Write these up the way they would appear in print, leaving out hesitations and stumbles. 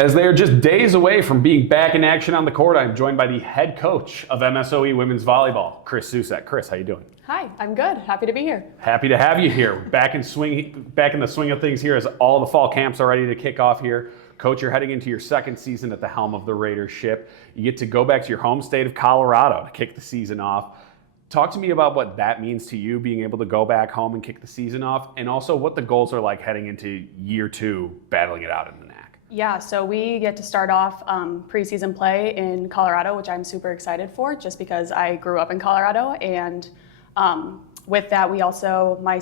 As they are just days away from being back in action on the court, I'm joined by the head coach of MSOE Women's Volleyball, Kris Susak. Kris, how you doing? Hi, I'm good. Happy to be here. Happy to have you here. Back in the swing of things here as all the fall camps are ready to kick off here. Coach, you're heading into your second season at the helm of the Raiders ship. You get to go back to your home state of Colorado to kick the season off. Talk to me about what that means to you, being able to go back home and kick the season off, and also what the goals are like heading into year two, battling it out in the NAC. Yeah, so we get to start off preseason play in Colorado, which I'm super excited for, just because I grew up in Colorado. And with that, we also, my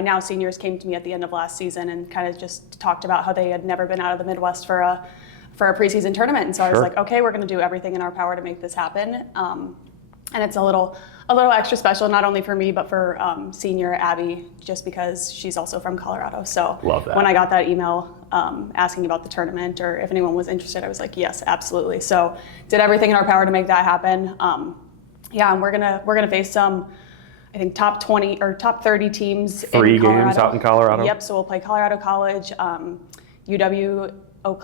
now seniors came to me at the end of last season and kind of just talked about how they had never been out of the Midwest for a preseason tournament. And so I was like, okay, we're going to do everything in our power to make this happen. And it's a little extra special, not only for me, but for senior Abby, just because she's also from Colorado. So love that. When I got that email asking about the tournament or if anyone was interested, I was like, yes, absolutely. So did everything in our power to make that happen. And we're gonna face some, I think, top 20 or top 30 teams. Three games out in Colorado. Yep. So we'll play Colorado College, UW Eau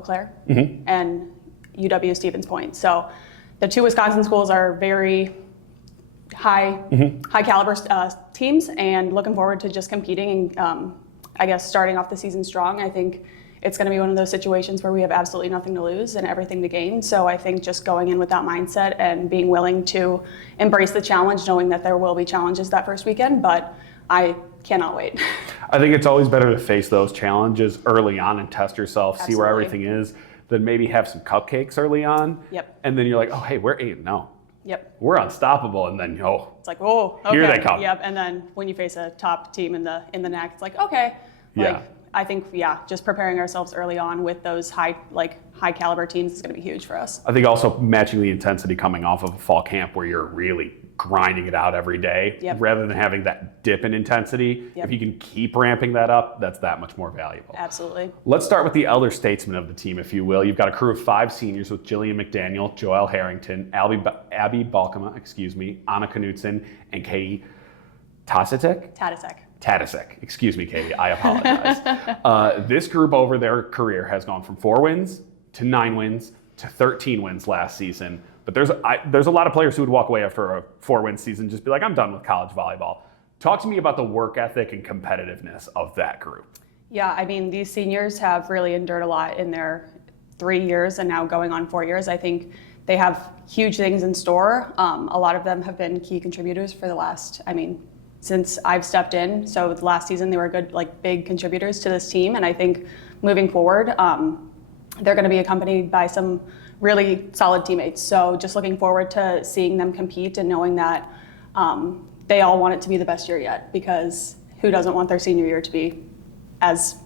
Claire, and UW Stevens Point. So the two Wisconsin schools are very high caliber teams, and looking forward to just competing and I guess starting off the season strong. I think it's going to be one of those situations where we have absolutely nothing to lose and everything to gain. So I think just going in with that mindset and being willing to embrace the challenge, knowing that there will be challenges that first weekend, but I cannot wait. I think it's always better to face those challenges early on and test yourself, Absolutely. See where everything is, than maybe have some cupcakes early on. Yep. And then you're like, oh, hey, we're 8-0. Yep. We're unstoppable. And then, it's like, oh, okay. Here they come. Yep. And then when you face a top team in the NAC, it's like, okay. Yeah. I think, just preparing ourselves early on with those high caliber teams is going to be huge for us. I think also matching the intensity coming off of a fall camp where you're really grinding it out every day, rather than having that dip in intensity. If you can keep ramping that up, that's that much more valuable. Absolutely. Let's start with the elder statesmen of the team, if you will. You've got a crew of 5 seniors with Jillian McDaniel, Joelle Harrington, Abby Balkema, Anna Knutson, and Katie Tadisek. Excuse me, Katie. I apologize. This group over their career has gone from 4 wins to 9 wins to 13 wins last season. But there's a lot of players who would walk away after a 4-win season, just be like, I'm done with college volleyball. Talk to me about the work ethic and competitiveness of that group. Yeah, I mean, these seniors have really endured a lot in their 3 years and now going on 4 years. I think they have huge things in store. A lot of them have been key contributors for the last, since I've stepped in. So last season, they were good, big contributors to this team. And I think moving forward, they're going to be accompanied by some really solid teammates. So just looking forward to seeing them compete and knowing that they all want it to be the best year yet, because who doesn't want their senior year to be as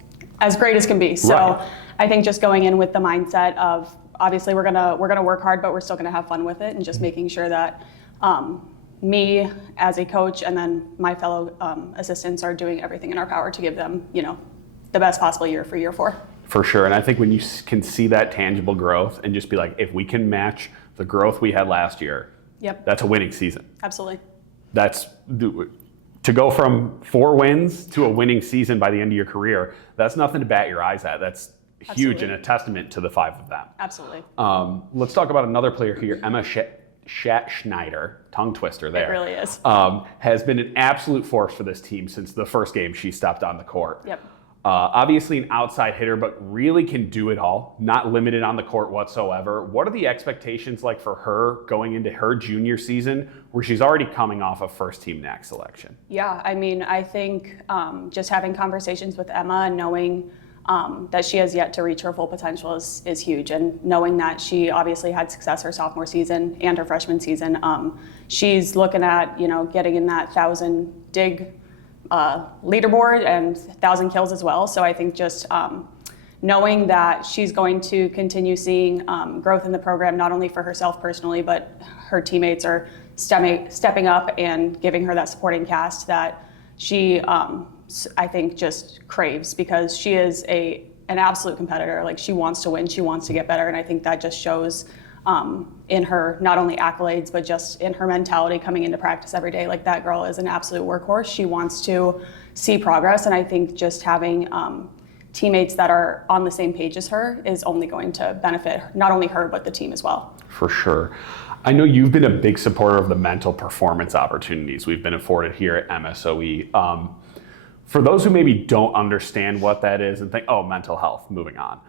great as can be? So I think just going in with the mindset of, obviously we're gonna work hard, but we're still gonna have fun with it, and just making sure that me as a coach and then my fellow assistants are doing everything in our power to give them, the best possible year for year 4. For sure. And I think when you can see that tangible growth and just be like, if we can match the growth we had last year, that's a winning season. Absolutely. That's to go from 4 wins to a winning season by the end of your career. That's nothing to bat your eyes at. That's huge and a testament to the 5 of them. Absolutely. Let's talk about another player here, Emma Schneider, tongue twister there. It really is. Has been an absolute force for this team since the first game she stepped on the court. Yep. Obviously an outside hitter, but really can do it all, not limited on the court whatsoever. What are the expectations like for her going into her junior season, where she's already coming off a first-team NAC selection? Yeah, I think just having conversations with Emma and knowing that she has yet to reach her full potential is huge. And knowing that she obviously had success her sophomore season and her freshman season, she's looking at, getting in that 1,000 dig leaderboard and 1,000 kills as well. So I think just knowing that she's going to continue seeing growth in the program, not only for herself personally, but her teammates are stepping up and giving her that supporting cast that she, I think, just craves, because she is an absolute competitor. She wants to win, she wants to get better, and I think that just shows in her, not only accolades, but just in her mentality coming into practice every day. That girl is an absolute workhorse. She wants to see progress, and I think just having teammates that are on the same page as her is only going to benefit not only her, but the team as well. For sure. I know you've been a big supporter of the mental performance opportunities we've been afforded here at MSOE. For those who maybe don't understand what that is and think, oh, mental health, moving on.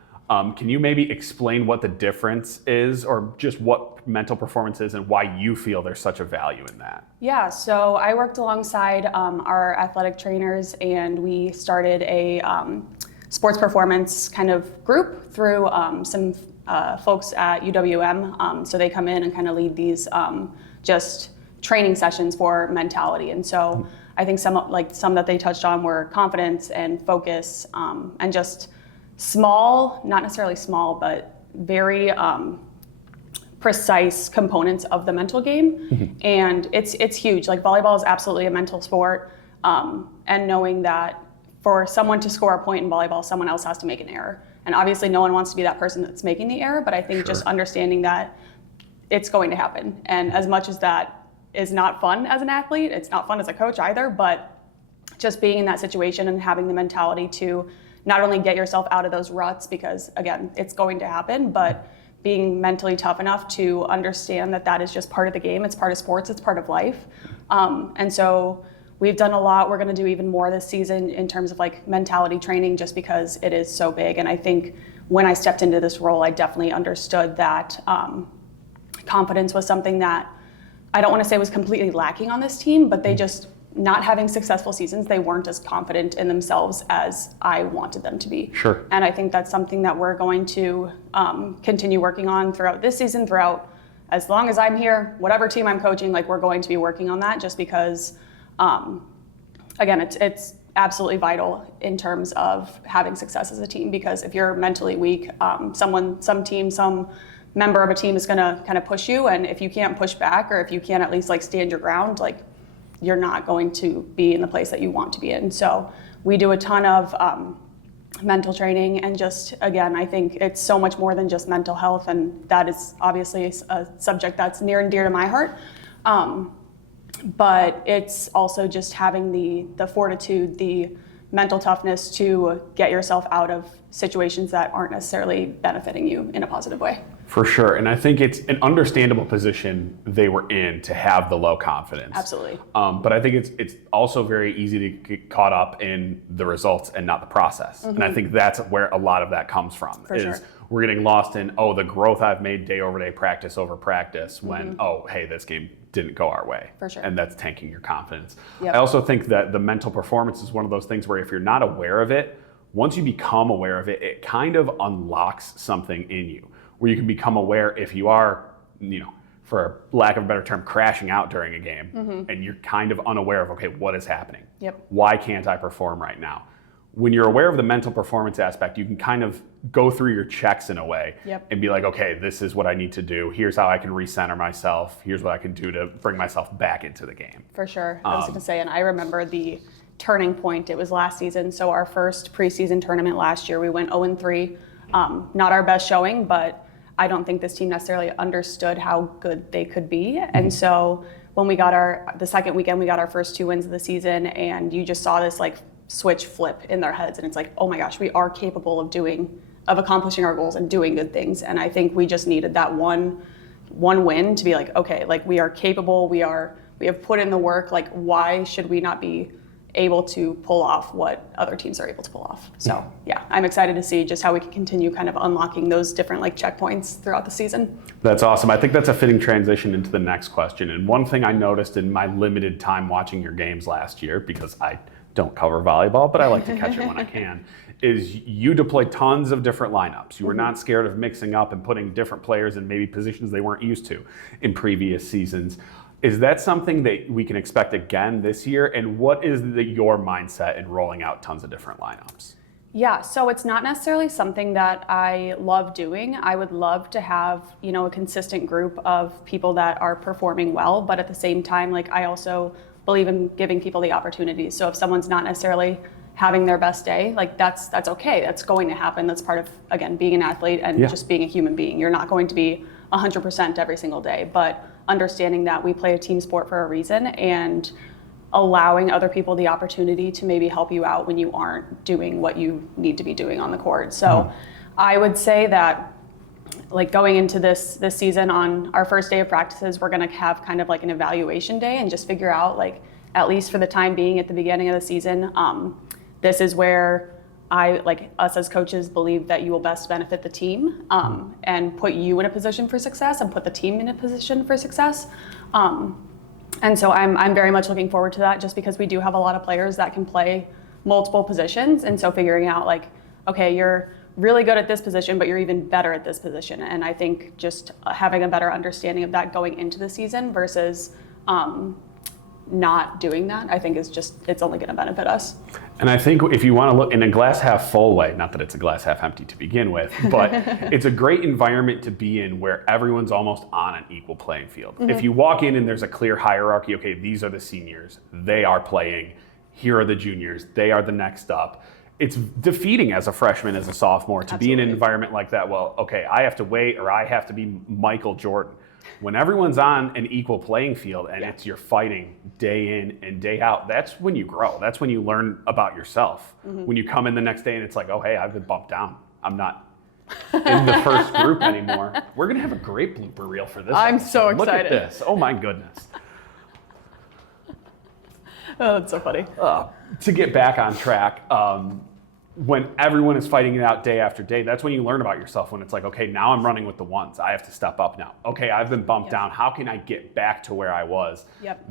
Can you maybe explain what the difference is, or just what mental performance is and why you feel there's such a value in that? Yeah, so I worked alongside our athletic trainers, and we started a sports performance kind of group through some folks at UWM. So they come in and kind of lead these just training sessions for mentality. And so I think some that they touched on were confidence and focus, and just small, not necessarily small, but very precise components of the mental game. And it's huge. Like, volleyball is absolutely a mental sport. And knowing that for someone to score a point in volleyball, someone else has to make an error. And obviously no one wants to be that person that's making the error, but I think just understanding that it's going to happen. And as much as that is not fun as an athlete, it's not fun as a coach either, but just being in that situation and having the mentality to not only get yourself out of those ruts, because again, it's going to happen, but being mentally tough enough to understand that that is just part of the game. It's part of sports, it's part of life. And so we've done a lot. We're going to do even more this season in terms of like mentality training, just because it is so big. And I think when I stepped into this role, I definitely understood that confidence was something that I don't want to say was completely lacking on this team, but they just, not having successful seasons, they weren't as confident in themselves as I wanted them to be. Sure. And I think that's something that we're going to continue working on throughout this season, throughout as long as I'm here, whatever team I'm coaching, like, we're going to be working on that, just because again, it's absolutely vital in terms of having success as a team, because if you're mentally weak, some member of a team is going to kind of push you, and if you can't push back, or if you can't at least like stand your ground, like, you're not going to be in the place that you want to be in. So we do a ton of mental training, and just, again, I think it's so much more than just mental health, and that is obviously a subject that's near and dear to my heart. But it's also just having the fortitude, the mental toughness to get yourself out of situations that aren't necessarily benefiting you in a positive way. For sure. And I think it's an understandable position they were in to have the low confidence. Absolutely. But I think it's also very easy to get caught up in the results and not the process. And I think that's where a lot of that comes from. For sure. We're getting lost in, the growth I've made day over day, practice over practice, when, hey, this game didn't go our way. For sure. And that's tanking your confidence. Yep. I also think that the mental performance is one of those things where if you're not aware of it, once you become aware of it, it kind of unlocks something in you, where you can become aware if you are, for lack of a better term, crashing out during a game, and you're kind of unaware of, okay, what is happening? Yep. Why can't I perform right now? When you're aware of the mental performance aspect, you can kind of go through your checks in a way and be like, okay, this is what I need to do. Here's how I can recenter myself. Here's what I can do to bring myself back into the game. For sure. I was going to say, and I remember the turning point. It was last season. So our first preseason tournament last year, we went 0-3. Not our best showing, but I don't think this team necessarily understood how good they could be. And so when we got the second weekend, we got our first 2 wins of the season, and you just saw this like switch flip in their heads, and it's like, oh my gosh, we are capable of accomplishing our goals and doing good things. And I think we just needed that one win to be like, okay, like, we are capable, we have put in the work, like, why should we not be able to pull off what other teams are able to pull off? So yeah, I'm excited to see just how we can continue kind of unlocking those different like checkpoints throughout the season. That's awesome. I think that's a fitting transition into the next question. And one thing I noticed in my limited time watching your games last year, because I don't cover volleyball, but I like to catch it when I can, is you deploy tons of different lineups. You were not scared of mixing up and putting different players in maybe positions they weren't used to in previous seasons. Is that something that we can expect again this year? And what is your mindset in rolling out tons of different lineups? Yeah, so it's not necessarily something that I love doing. I would love to have, a consistent group of people that are performing well, but at the same time, like, I also believe in giving people the opportunity. So if someone's not necessarily having their best day, like, that's okay. That's going to happen. That's part of, again, being an athlete and just being a human being. You're not going to be 100% every single day, but understanding that we play a team sport for a reason, and allowing other people the opportunity to maybe help you out when you aren't doing what you need to be doing on the court. So I would say that like going into this season, on our first day of practices, we're going to have kind of like an evaluation day and just figure out, like, at least for the time being at the beginning of the season, this is where us as coaches believe that you will best benefit the team, and put you in a position for success and put the team in a position for success. And so I'm very much looking forward to that, just because we do have a lot of players that can play multiple positions. And so figuring out, like, okay, you're really good at this position, but you're even better at this position. And I think just having a better understanding of that going into the season versus not doing that, I think it's only going to benefit us. And I think if you want to look in a glass half full way, not that it's a glass half empty to begin with, but it's a great environment to be in where everyone's almost on an equal playing field. If you walk in and there's a clear hierarchy, okay, these are the seniors, they are playing, here are the juniors, they are the next up. It's defeating as a freshman, as a sophomore, to be in an environment like that. Well, okay, I have to wait, or I have to be Michael Jordan. When everyone's on an equal playing field and you're fighting day in and day out, that's when you grow. That's when you learn about yourself. When you come in the next day and it's like, oh, hey, I've been bumped down. I'm not in the first group anymore. We're going to have a great blooper reel for this. I'm episode. so excited. Look at this. Oh, my goodness. Oh, that's so funny. To get back on track, when everyone is fighting it out day after day, that's when you learn about yourself. When it's like, okay, now I'm running with the ones. I have to step up now. Okay, I've been bumped down. How can I get back to where I was?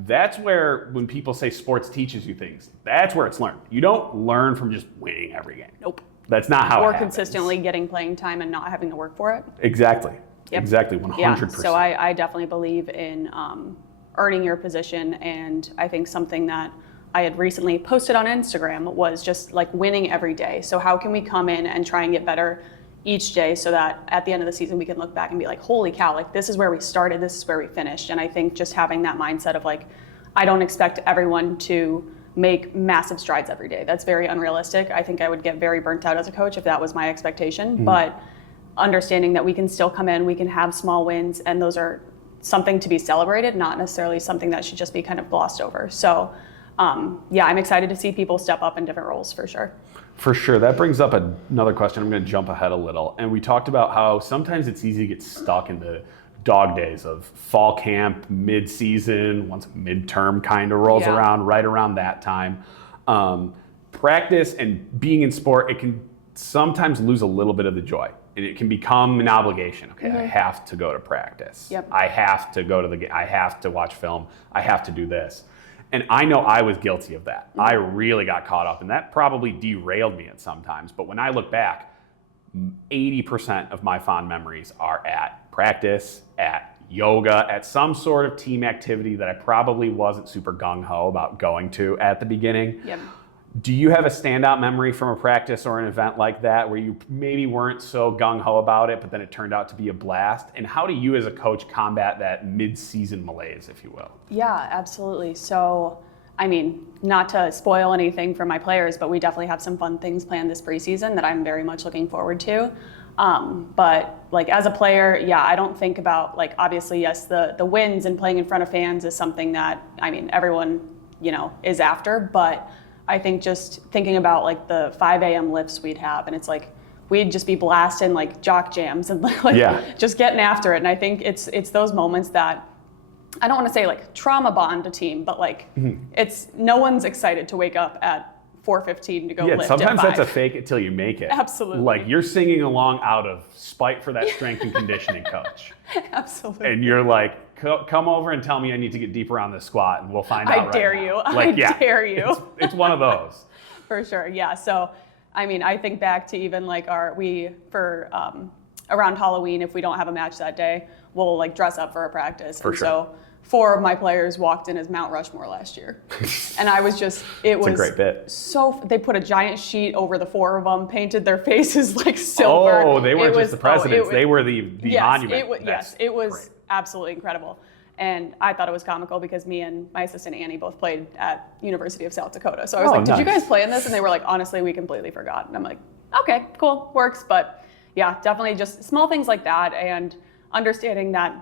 That's where, when people say sports teaches you things, that's where it's learned. You don't learn from just winning every game. Nope. That's not how it happens. Or consistently getting playing time and not having to work for it. Exactly. Exactly, 100%. Yeah, so I definitely believe in earning your position, and I think something that I had recently posted on Instagram was just like winning every day. So how can we come in and try and get better each day so that at the end of the season we can look back and be like, holy cow, like this is where we started, this is where we finished. And I think just having that mindset of like, I don't expect everyone to make massive strides every day. That's very unrealistic. I think I would get very burnt out as a coach if that was my expectation. But understanding that we can still come in, we can have small wins, and those are something to be celebrated, not necessarily something that should just be kind of glossed over. So I'm excited to see people step up in different roles for sure. For sure. That brings up another question. I'm going to jump ahead a little. And we talked about how sometimes it's easy to get stuck in the dog days of fall camp, mid-season, once midterm kind of rolls around, right around that time. Practice and being in sport, it can sometimes lose a little bit of the joy. And it can become an obligation. Okay, I have to go to practice. I have to go to the game. I have to watch film. I have to do this. And I know I was guilty of that. I really got caught up, and that probably derailed me at some times. But when I look back, 80% of my fond memories are at practice, at yoga, at some sort of team activity that I probably wasn't super gung-ho about going to at the beginning. Do you have a standout memory from a practice or an event like that where you maybe weren't so gung-ho about it, but then it turned out to be a blast? And how do you as a coach combat that mid-season malaise, if you will? Yeah, absolutely. So, I mean, not to spoil anything for my players, but we definitely have some fun things planned this preseason that I'm very much looking forward to. But like as a player, I don't think about, like, obviously, yes, the wins and playing in front of fans is something that, I mean, everyone, is after, but I think just thinking about like the 5 a.m. lifts we'd have, and it's like we'd just be blasting like jock jams and just getting after it. And I think it's those moments that I don't want to say like trauma bond a team, but like it's no one's excited to wake up at 4:15 to go lift. Sometimes at 5. that's a fake it till you make it. Absolutely. Like you're singing along out of spite for that strength and conditioning coach. Absolutely. And you're like, come over and tell me I need to get deeper on this squat, and we'll find out. I dare you. Dare you. It's one of those. For sure. Yeah. So, I mean, I think back to even like around Halloween, if we don't have a match that day, we'll like dress up for a practice. So 4 of my players walked in as Mount Rushmore last year. And I was just, was a great bit. So they put a giant sheet over the 4 of them, painted their faces like silver. Oh, they weren't just the presidents. They were the monument. It was absolutely incredible. And I thought it was comical because me and my assistant Annie both played at University of South Dakota. So I was like, did you guys play in this? And they were like, honestly, we completely forgot. And I'm like, okay, cool, works. But yeah, definitely just small things like that, and understanding that,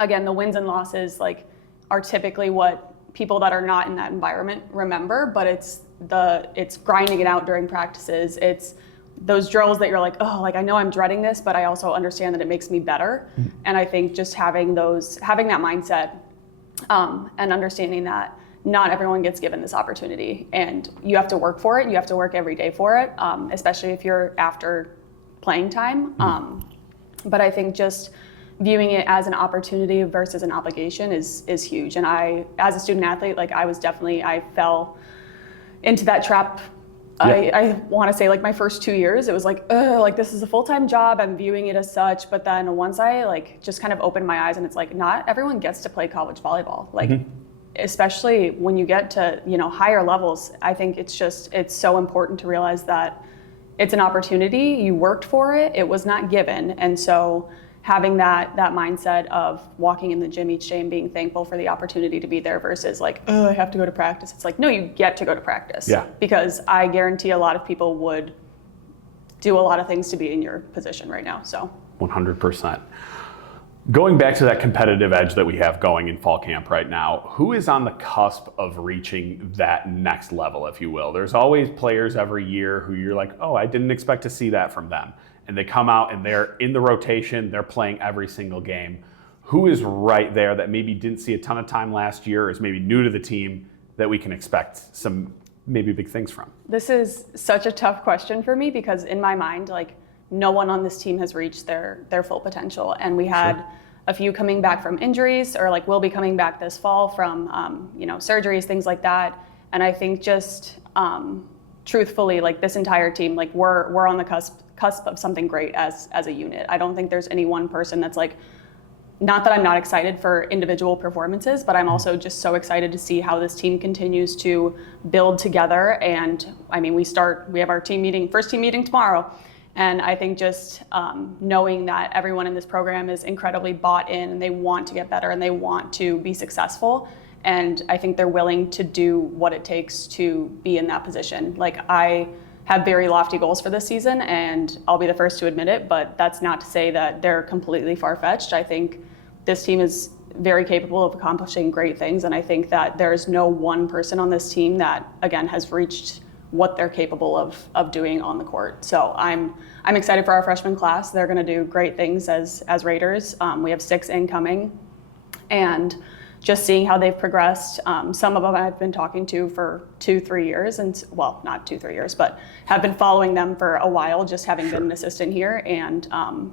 again, the wins and losses like are typically what people that are not in that environment remember, but it's grinding it out during practices. It's those drills that you're like, oh, like I know I'm dreading this, but I also understand that it makes me better. And I think just having that mindset and understanding that not everyone gets given this opportunity, and you have to work for it. You have to work every day for it, especially if you're after playing time. But I think just viewing it as an opportunity versus an obligation is huge. And I, as a student athlete, like I fell into that trap. I want to say like my first 2 years, it was like, like this is a full-time job. I'm viewing it as such. But then once I like just kind of opened my eyes, and it's like not everyone gets to play college volleyball. Like especially when you get to, higher levels, I think it's so important to realize that it's an opportunity. You worked for it. It was not given. And so having that mindset of walking in the gym each day and being thankful for the opportunity to be there versus like, oh, I have to go to practice. It's like, no, you get to go to practice. Yeah. Because I guarantee a lot of people would do a lot of things to be in your position right now. So 100%. Going back to that competitive edge that we have going in fall camp right now, who is on the cusp of reaching that next level, if you will? There's always players every year who you're like, oh, I didn't expect to see that from them. And they come out and they're in the rotation, they're playing every single game. Who is right there that maybe didn't see a ton of time last year, or is maybe new to the team, that we can expect some maybe big things from? This is such a tough question for me because in my mind, like no one on this team has reached their full potential. And we had a few coming back from injuries, or like will be coming back this fall from surgeries, things like that. And I think just truthfully, like this entire team, like we're on the cusp of something great as a unit. I don't think there's any one person that's like, not that I'm not excited for individual performances, but I'm also just so excited to see how this team continues to build together. And I mean, we have our first team meeting tomorrow. And I think just knowing that everyone in this program is incredibly bought in, and they want to get better and they want to be successful. And I think they're willing to do what it takes to be in that position. Like I have very lofty goals for this season, and I'll be the first to admit it, but that's not to say that they're completely far-fetched. I think this team is very capable of accomplishing great things, and I think that there's no one person on this team that, again, has reached what they're capable of doing on the court. So I'm excited for our freshman class. They're going to do great things as Raiders. We have 6 incoming, and just seeing how they've progressed. Some of them I've been talking to for 2-3 years, and well, not 2-3 years, but have been following them for a while, just having been an assistant here. And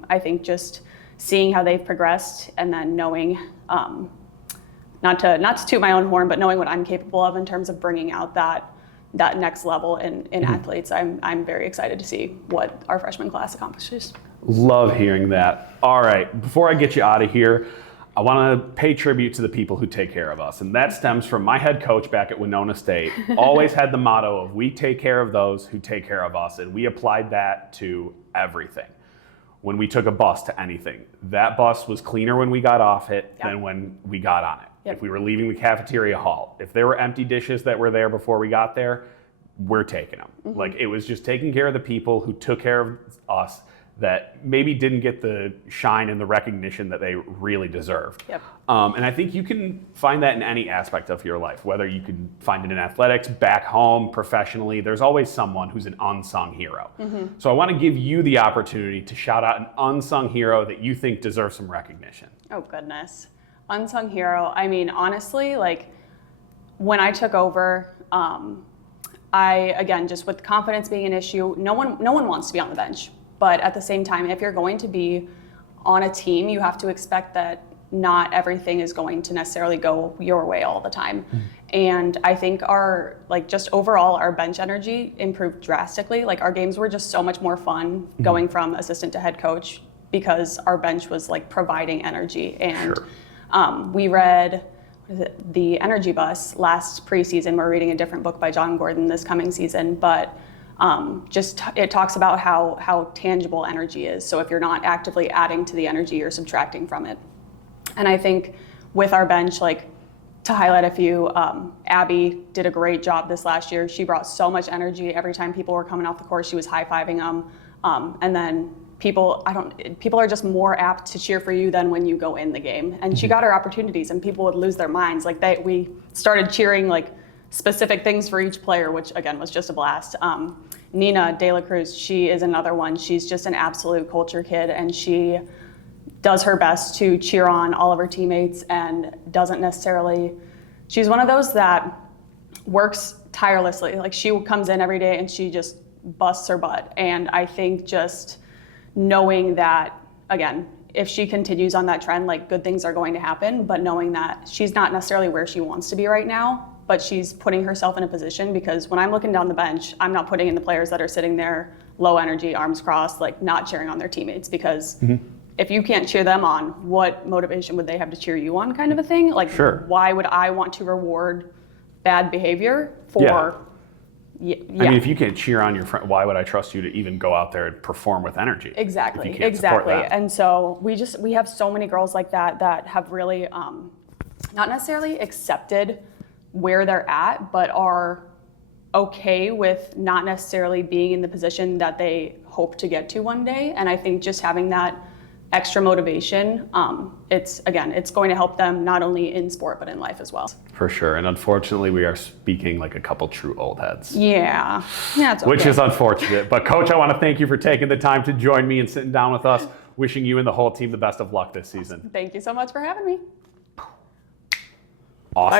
I think just seeing how they've progressed, and then knowing, not to toot my own horn, but knowing what I'm capable of in terms of bringing out that next level in athletes, I'm very excited to see what our freshman class accomplishes. Love hearing that. All right, before I get you out of here, I want to pay tribute to the people who take care of us. And that stems from my head coach back at Winona State. Always had the motto of we take care of those who take care of us. And we applied that to everything. When we took a bus to anything, that bus was cleaner when we got off it than when we got on it. If we were leaving the cafeteria hall, if there were empty dishes that were there before we got there, we're taking them. Like it was just taking care of the people who took care of us that maybe didn't get the shine and the recognition that they really deserved. And I think you can find that in any aspect of your life, whether you can find it in athletics, back home, professionally, there's always someone who's an unsung hero. So I want to give you the opportunity to shout out an unsung hero that you think deserves some recognition. Oh goodness, unsung hero. I mean, honestly, like when I took over, again, just with confidence being an issue, no one wants to be on the bench. But at the same time, if you're going to be on a team, you have to expect that not everything is going to necessarily go your way all the time. And I think just overall, our bench energy improved drastically. Like our games were just so much more fun going from assistant to head coach because our bench was like providing energy. And we read The Energy Bus last preseason. We're reading a different book by John Gordon this coming season, but it talks about how tangible energy is. So if you're not actively adding to the energy, you're subtracting from it. And I think with our bench, like to highlight a few, Abby did a great job this last year. She brought so much energy every time people were coming off the court. She was high-fiving them. And then people are just more apt to cheer for you than when you go in the game. And she got her opportunities, and people would lose their minds. Like we started cheering like specific things for each player, which again was just a blast. Nina De La Cruz, she is another one. She's just an absolute culture kid, and she does her best to cheer on all of her teammates and doesn't necessarily, she's one of those that works tirelessly. Like she comes in every day and she just busts her butt. And I think just knowing that, again, if she continues on that trend, like good things are going to happen, but knowing that she's not necessarily where she wants to be right now, but she's putting herself in a position, because when I'm looking down the bench, I'm not putting in the players that are sitting there low energy, arms crossed, like not cheering on their teammates, because if you can't cheer them on, what motivation would they have to cheer you on, kind of a thing? Like, why would I want to reward bad behavior for? Yeah. I mean, if you can't cheer on your friend, why would I trust you to even go out there and perform with energy? Exactly. If you can't support that? And so we have so many girls like that have really not necessarily accepted where they're at, but are okay with not necessarily being in the position that they hope to get to one day. And I think just having that extra motivation, it's going to help them not only in sport, but in life as well. For sure. And unfortunately, we are speaking like a couple true old heads. Yeah, it's okay. Which is unfortunate. But Coach, I want to thank you for taking the time to join me and sitting down with us. Wishing you and the whole team the best of luck this season. Thank you so much for having me. Awesome.